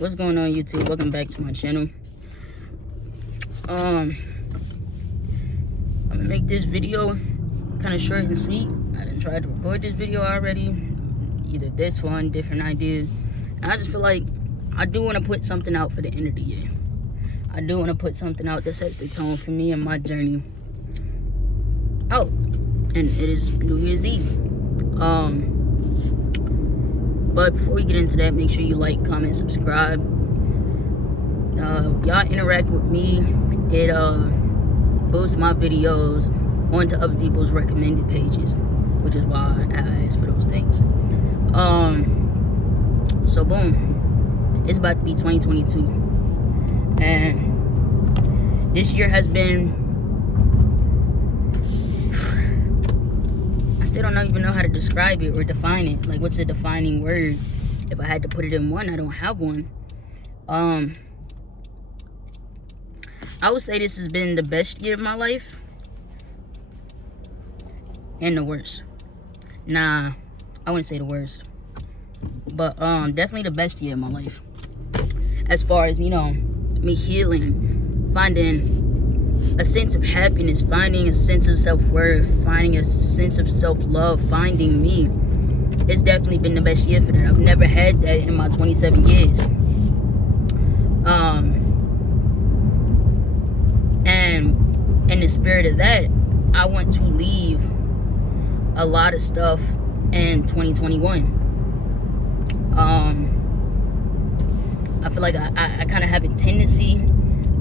What's going on, YouTube? Welcome back to my channel. I'm gonna make this video kind of short and sweet. I done tried to record this video already, either this one, different ideas, and I just feel like I do want to put something out for the end of the year. I do want to put something out that sets the tone for me and my journey out, and it is New Year's Eve. But before we get into that, make sure you like, comment, subscribe. Y'all interact with me. It boosts my videos onto other people's recommended pages, which is why I ask for those things. So boom, it's about to be 2022, and this year has been, I still don't even know how to describe it or define it. Like, what's a defining word? If I had to put it in one, I don't have one. I would say this has been the best year of my life and the worst. Nah, I wouldn't say the worst, but definitely the best year of my life, as far as, you know, me healing, finding a sense of happiness, finding a sense of self-worth, finding a sense of self-love, finding me. It's definitely been the best year for that. I've never had that in my 27 years. And in the spirit of that, I want to leave a lot of stuff in 2021. I feel like I kind of have a tendency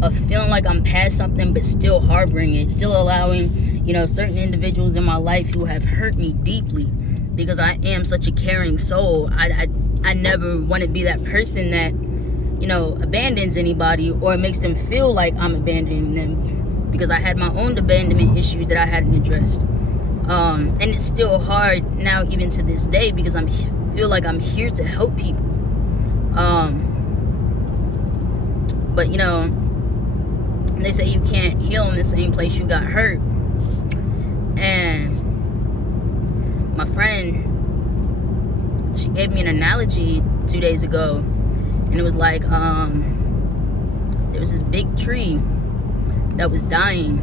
of feeling like I'm past something, but still harboring it, still allowing, you know, certain individuals in my life who have hurt me deeply, because I am such a caring soul. I never want to be that person that, you know, abandons anybody or makes them feel like I'm abandoning them, because I had my own abandonment issues that I hadn't addressed. And it's still hard now, even to this day, because I feel like I'm here to help people. But, you know, they say you can't heal in the same place you got hurt. And my friend, she gave me an analogy 2 days ago, and it was like, there was this big tree that was dying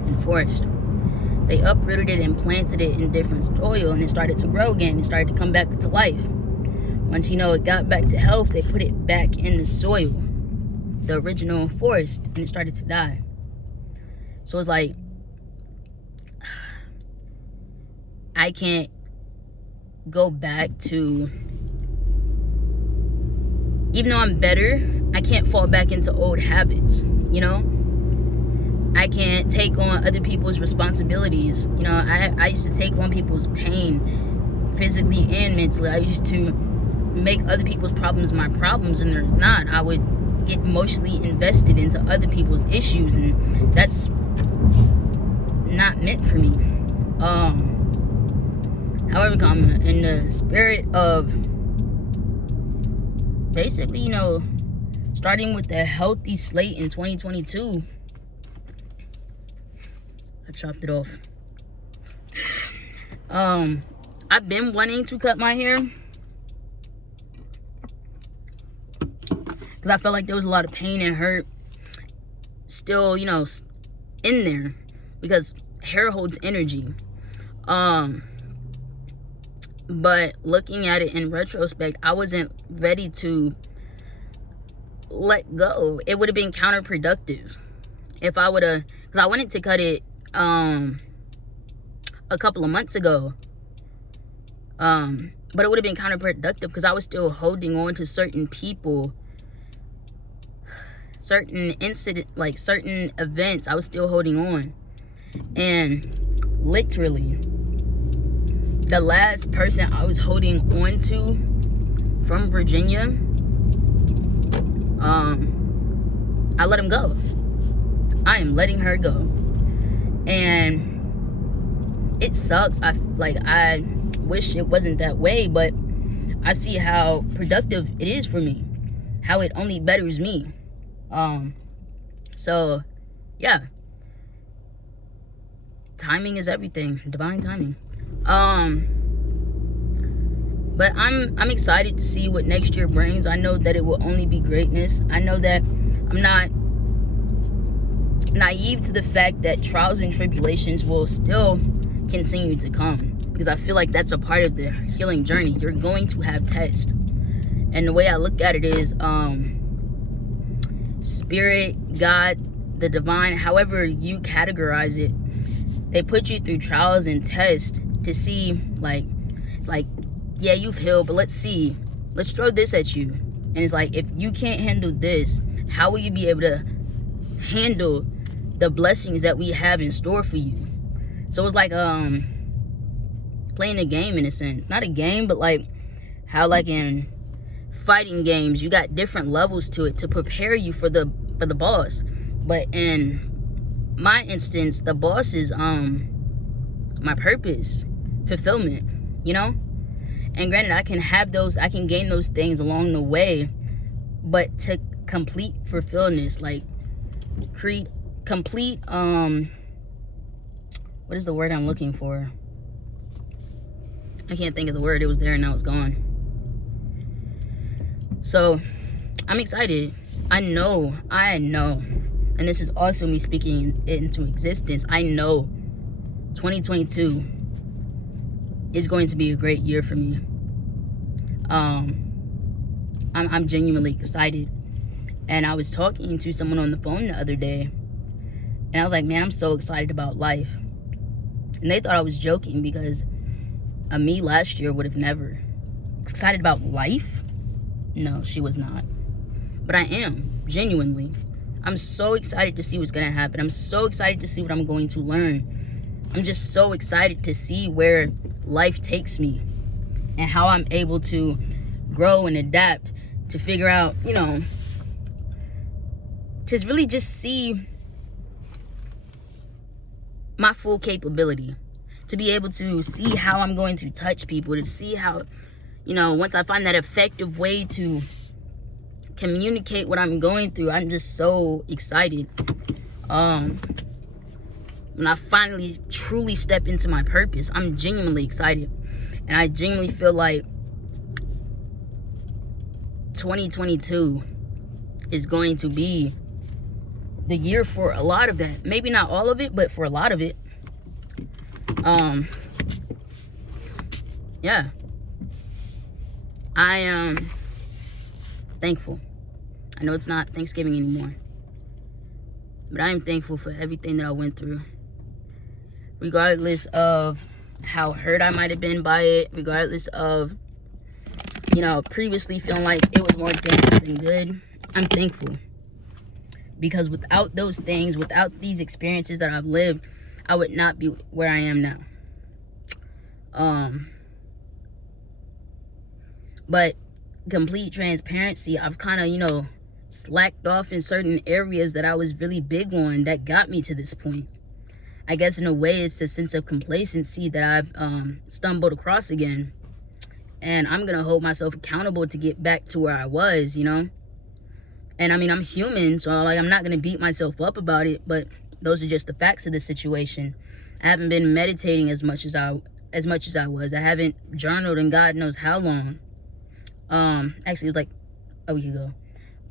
in the forest. They uprooted it and planted it in different soil, and it started to grow again. It started to come back to life. Once, you know, it got back to health, they put it back in the soil, the original forest, and it started to die. So it's like, I can't go back to, even though I'm better, I can't fall back into old habits, you know? I can't take on other people's responsibilities. You know, I used to take on people's pain, physically and mentally. I used to make other people's problems my problems, and they're not. I would get emotionally invested into other people's issues, and that's not meant for me. However, come in the spirit of basically, you know, starting with a healthy slate in 2022, I chopped it off. I've been wanting to cut my hair because I felt like there was a lot of pain and hurt still, you know, in there, because hair holds energy. But looking at it in retrospect, I wasn't ready to let go. It would have been counterproductive if I would have, because I wanted to cut it a couple of months ago. But it would have been counterproductive because I was still holding on to certain people, certain incident, like certain events. I was still holding on. And literally, the last person I was holding on to from Virginia, I let him go. I am letting her go. And it sucks. I wish it wasn't that way, but I see how productive it is for me, how it only betters me. So yeah, timing is everything. Divine timing. But I'm excited to see what next year brings. I know that it will only be greatness. I know that I'm not naive to the fact that trials and tribulations will still continue to come, because I feel like that's a part of the healing journey. You're going to have tests, and the way I look at it is spirit, God, the divine, however you categorize it, they put you through trials and tests to see, like, it's like, yeah, you've healed, but let's throw this at you. And it's like, if you can't handle this, how will you be able to handle the blessings that we have in store for you? So it's like playing a game, in a sense. Not a game, but like how, like, in fighting games, you got different levels to it to prepare you for the boss. But in my instance, the boss is my purpose, fulfillment, you know? And granted, I can gain those things along the way, but to complete fulfillment, like complete what is the word I'm looking for? I can't think of the word. It was there and now it's gone. So I'm excited. I know, and this is also me speaking into existence. I know 2022 is going to be a great year for me. I'm genuinely excited. And I was talking to someone on the phone the other day, and I was like, man, I'm so excited about life. And they thought I was joking, because me last year would have never. Excited about life? No, she was not. But I am, genuinely. I'm so excited to see what's going to happen. I'm so excited to see what I'm going to learn. I'm just so excited to see where life takes me and how I'm able to grow and adapt, to figure out, you know, to really just see my full capability, to be able to see how I'm going to touch people, to see how, you know, once I find that effective way to communicate what I'm going through, I'm just so excited. When I finally truly step into my purpose, I'm genuinely excited. And I genuinely feel like 2022 is going to be the year for a lot of that. Maybe not all of it, but for a lot of it. Yeah. I am thankful. I know it's not Thanksgiving anymore, but I am thankful for everything that I went through. Regardless of how hurt I might have been by it, regardless of, you know, previously feeling like it was more damage than good, I'm thankful. Because without those things, without these experiences that I've lived, I would not be where I am now. But complete transparency, I've kind of, you know, slacked off in certain areas that I was really big on that got me to this point. I guess in a way it's a sense of complacency that I've stumbled across again. And I'm going to hold myself accountable to get back to where I was, you know? And I mean, I'm human, so like I'm not going to beat myself up about it, but those are just the facts of the situation. I haven't been meditating as much as I was. I haven't journaled in God knows how long. Actually, it was like a week ago.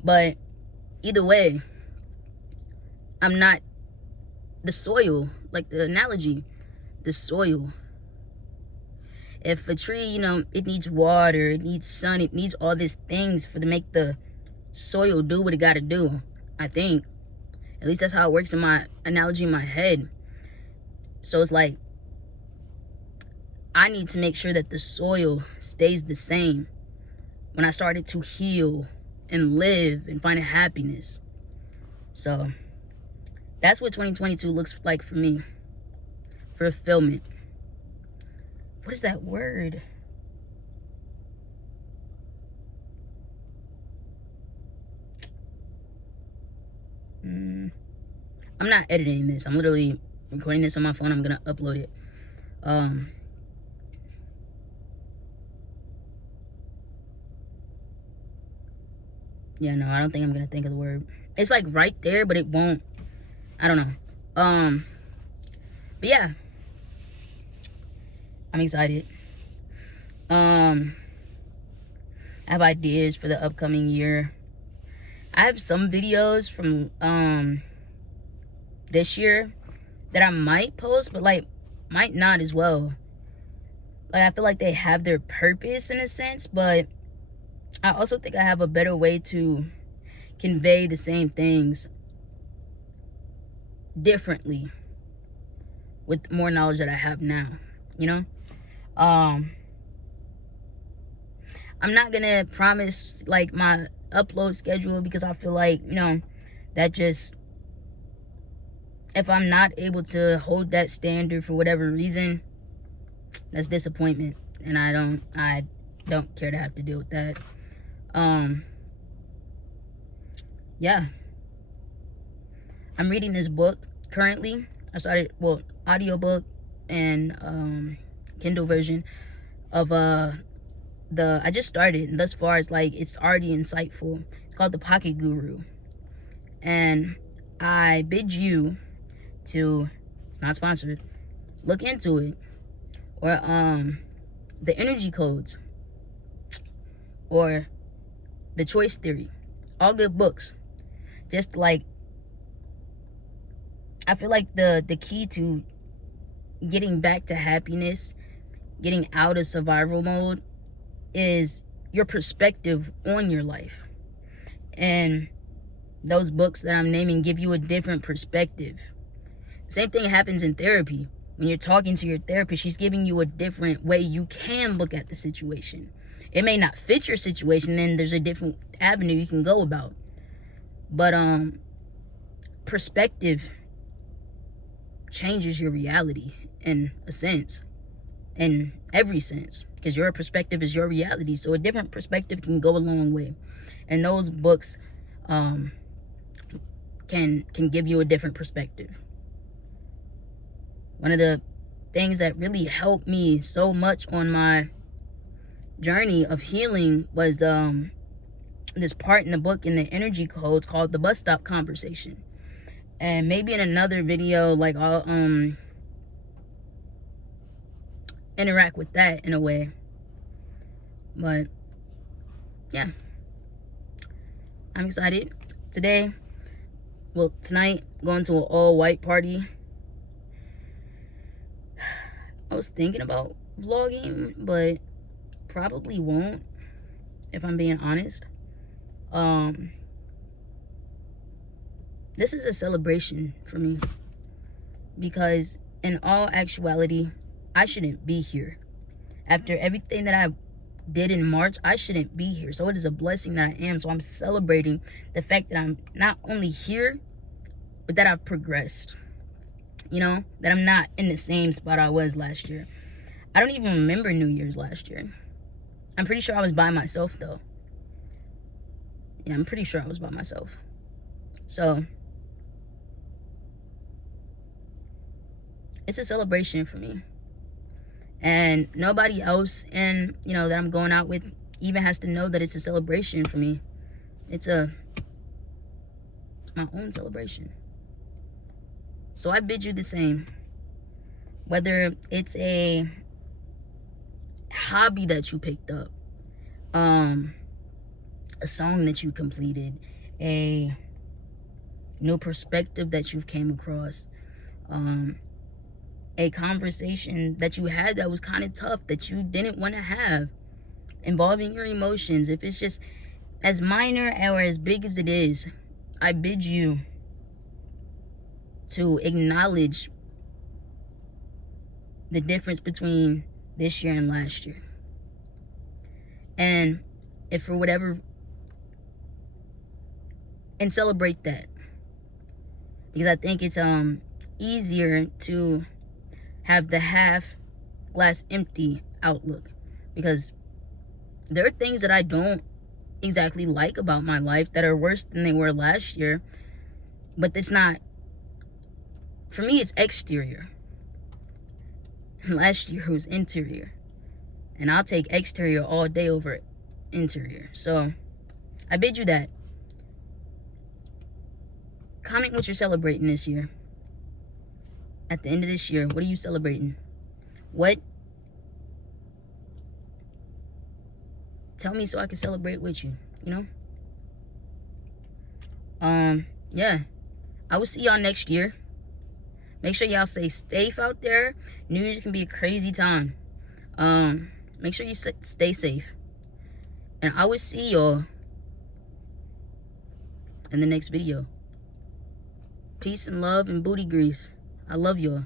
But either way, I'm not the soil, like the analogy, the soil. If a tree, you know, it needs water, it needs sun, it needs all these things to make the soil do what it got to do, I think. At least that's how it works in my analogy in my head. So it's like, I need to make sure that the soil stays the same when I started to heal and live and find happiness. So that's what 2022 looks like for me. Fulfillment. What is that word? I'm not editing this. I'm literally recording this on my phone. I'm gonna upload it. Yeah, no, I don't think I'm gonna think of the word. It's like right there, but it won't. I don't know. But yeah, I'm excited. I have ideas for the upcoming year. I have some videos from this year that I might post, but like might not as well. Like I feel like they have their purpose in a sense, but I also think I have a better way to convey the same things differently with more knowledge that I have now, you know? I'm not gonna promise like my upload schedule, because I feel like, you know, that just, if I'm not able to hold that standard for whatever reason, that's disappointment, and I don't care to have to deal with that. Yeah, I'm reading this book currently. I started, well, audiobook and Kindle version of I just started, and thus far it's like it's already insightful. It's called The Pocket Guru, and I bid you to, it's not sponsored, look into it, or The Energy Codes, or The Choice Theory. All good books. Just like, I feel like the key to getting back to happiness, getting out of survival mode, is your perspective on your life. And those books that I'm naming give you a different perspective. Same thing happens in therapy. When you're talking to your therapist, she's giving you a different way you can look at the situation. It may not fit your situation, then there's a different avenue you can go about. But perspective changes your reality in a sense, in every sense, because your perspective is your reality. So a different perspective can go a long way, and those books can give you a different perspective. One of the things that really helped me so much on my journey of healing was this part in the book, in the Energy Codes, called The Bus Stop Conversation. And maybe in another video, like, I'll interact with that in a way. But yeah, I'm excited. Tonight, going to an all-white party. I was thinking about vlogging, but probably won't, if I'm being honest. This is a celebration for me, because in all actuality, I shouldn't be here. After everything that I did in March, I shouldn't be here. So it is a blessing that I am. So I'm celebrating the fact that I'm not only here, but that I've progressed. You know, that I'm not in the same spot I was last year. I don't even remember New Year's last year. I'm pretty sure I was by myself, though. Yeah, I'm pretty sure I was by myself. So it's a celebration for me. And nobody else that I'm going out with even has to know that it's a celebration for me. It's my own celebration. So I bid you the same. Whether it's a hobby that you picked up, a song that you completed, a new perspective that you've came across, a conversation that you had that was kind of tough, that you didn't want to have, involving your emotions. If it's just as minor or as big as it is, I bid you to acknowledge the difference between this year and last year. And if for whatever, and celebrate that. Because I think it's easier to have the half glass empty outlook, because there are things that I don't exactly like about my life that are worse than they were last year, but it's not, for me, it's exterior. Last year was interior, and I'll take exterior all day over interior. So I bid you that. Comment what you're celebrating this year. At the end of this year, what are you celebrating? Tell me so I can celebrate with you, you know? Yeah. I will see y'all next year. Make sure y'all stay safe out there. New Year's can be a crazy time. Make sure you stay safe. And I will see y'all in the next video. Peace and love and booty grease. I love y'all.